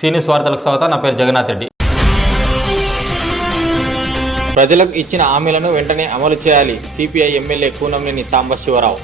Seniors వార్తలకు స్వాగతం. నా పేరు జగన్నాథ్ రెడ్డి. ప్రజలకు ఇచ్చిన హామీలను వెంటనే అమలు చేయాలి. సిపిఐ ఎమ్మెల్యే కూనంనేని సాంబశివరావు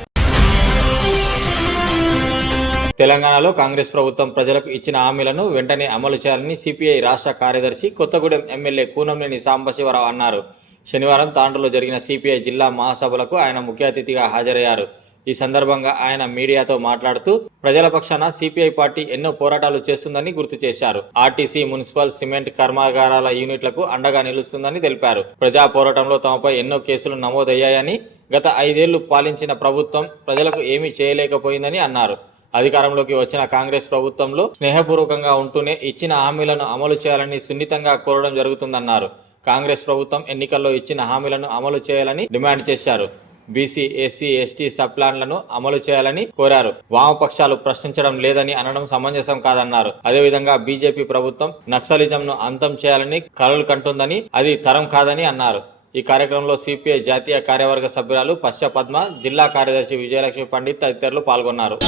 తెలంగాణలో కాంగ్రెస్ ప్రభుత్వం ప్రజలకు ఇచ్చిన హామీలను వెంటనే అమలు చేయాలని సిపిఐ రాష్ట్ర కార్యదర్శి కొత్తగూడెం ఎమ్మెల్యే కూనంనేని సాంబశివరావు అన్నారు. శనివారం తాండ్రలో జరిగిన సిపిఐ జిల్లా మహాసభలకు ఆయన ముఖ్య అతిథిగా హాజరయ్యారు. ఈ సందర్భంగా ఆయన మీడియాతో మాట్లాడుతూ ప్రజల పక్షాన సిపిఐ పార్టీ ఎన్నో పోరాటాలు చేస్తుందని గుర్తు చేశారు. ఆర్టీసీ మున్సిపల్ సిమెంట్ కర్మాగారాల యూనిట్లకు అండగా నిలుస్తుందని తెలిపారు. ప్రజా పోరాటంలో తమపై ఎన్నో కేసులు నమోదయ్యాయని గత ఐదేళ్ళు పాలించిన ప్రభుత్వం ప్రజలకు ఏమీ చేయలేకపోయిందని అన్నారు. అధికారంలోకి వచ్చిన కాంగ్రెస్ ప్రభుత్వంలో స్నేహపూర్వకంగా ఉంటూనే ఇచ్చిన హామీలను అమలు చేయాలని సున్నితంగా కోరడం జరుగుతుందన్నారు. కాంగ్రెస్ ప్రభుత్వం ఎన్నికల్లో ఇచ్చిన హామీలను అమలు చేయాలని డిమాండ్ చేశారు. బీసీ ఎస్సీ ఎస్టీ సబ్ ప్లాన్లను అమలు చేయాలని కోరారు. వామపక్షాలు ప్రశ్నించడం లేదని అనడం సమంజసం కాదన్నారు. అదేవిధంగా బీజేపీ ప్రభుత్వం నక్సలిజంను అంతం చేయాలని కలలు కంటుందని అది తరం కాదని అన్నారు. ఈ కార్యక్రమంలో సిపిఐ జాతీయ కార్యవర్గ సభ్యురాలు పశ్చ పద్మ జిల్లా కార్యదర్శి విజయలక్ష్మి పండిత్ తదితరులు పాల్గొన్నారు.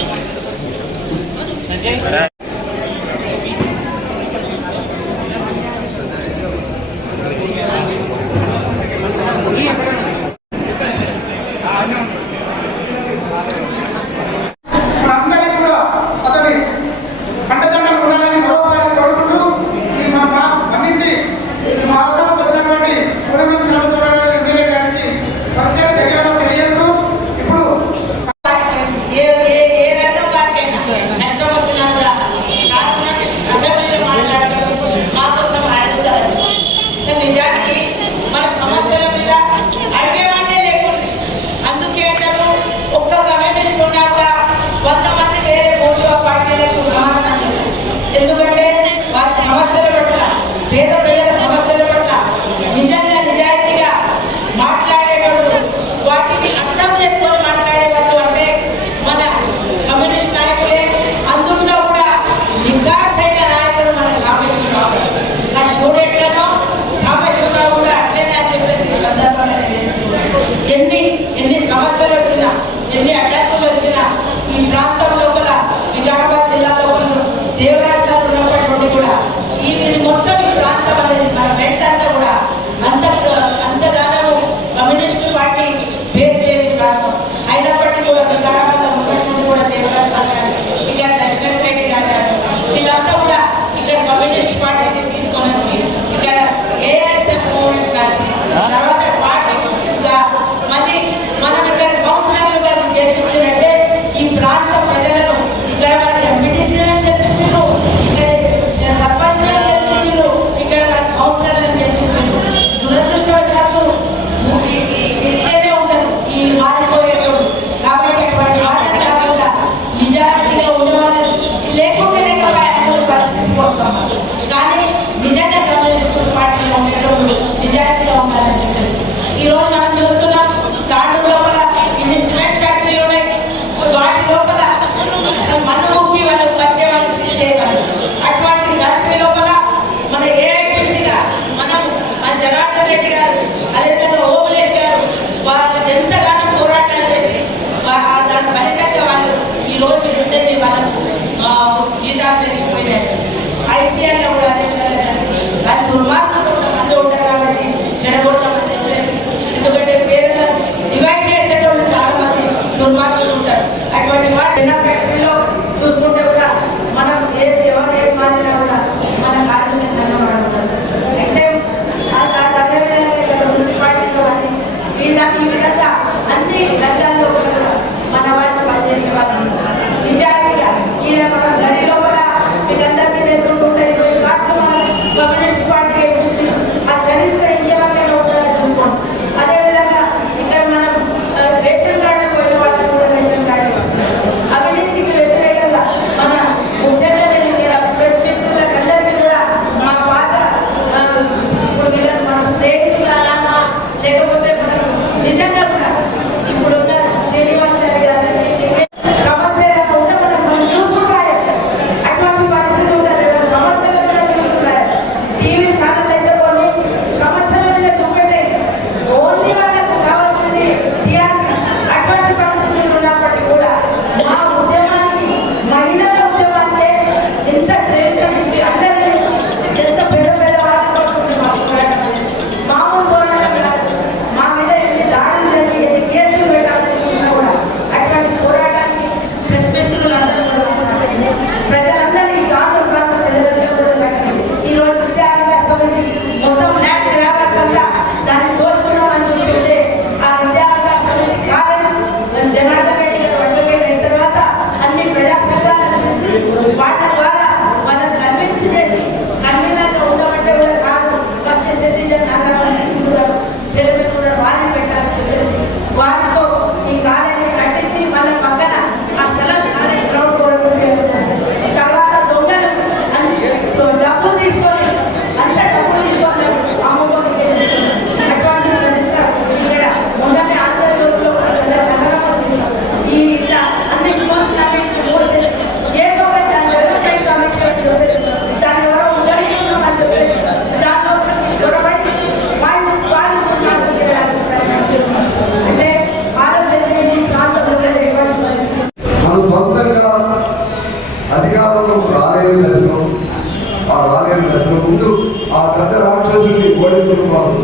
రాక్షసుని కోసం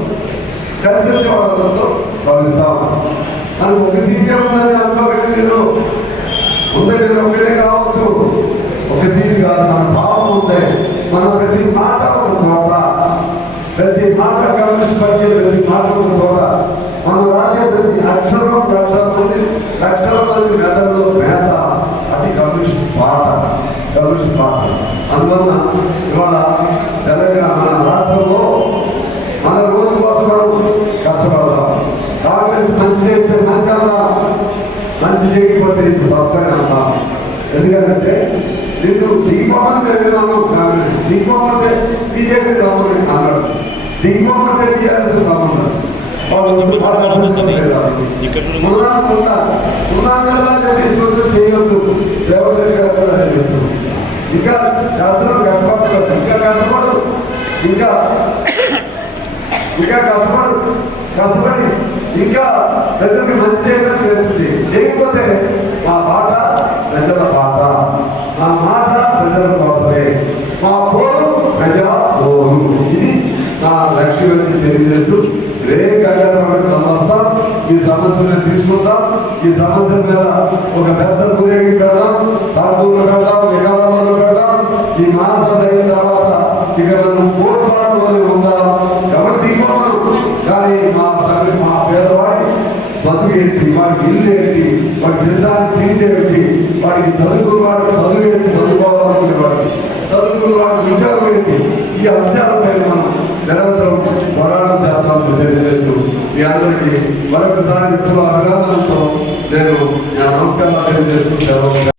కలిసి వచ్చే వాళ్ళతో భావిస్తాం. మనకు ఒక సీటే ఉందని అనుకోకండి మీరు ఉందని ఒకటే కావచ్చు. ఒక సీట్ కాదు మన భావం ఉంది మన ప్రతి మాట ఒక చోట ప్రతి మాట కమ్యూనిస్ట్ పార్టీ ప్రతి మాట ఒక చోట. మనం రాసే ప్రతి అక్షరం లక్ష మంది లక్షల మంది మెదడులో మేత అది కమ్యూనిస్ట్ పాట కమ్యూనిస్ట్ మంచి చేస్తే మంచి అందాం మంచి చేయకపోతే ఇది తప్పని అందాం ఎందుకంటే నిన్ను దిగిపోమని తెలియదాము కాంగ్రెస్ దిగిపోమంటే బీజేపీ రామని అన్నాడు. దిగిపోమంటే టీఆర్ఎస్ రామన్నారు వాళ్ళు ఉన్నాకుండా చేయొద్దు. దేవతలు చెప్తారు ఇంకా శాస్త్రం కష్టపడతారు ఇంకా కష్టపడు ఇంకా ఇంకా కష్టపడు కష్టపడి ఇంకా ప్రజలకు మంచి చేయడం జరుగుతుంది లేకపోతే మా పాట ప్రజల పాట మా మాట ప్రజల కోసమే. మా పోరు ప్రజా పోరు. ఇది నా లక్ష్యం అని తెలియజేస్తూ రే కళ్యాణం నమస్తా ఈ సమస్యను తీసుకుందాం ఈ సమస్య మీద ఒక పెద్ద మరొకసారి చెప్తున్న అభినందనతో నేను నా నమస్కారాలు తెలియజేస్తూ సెలవు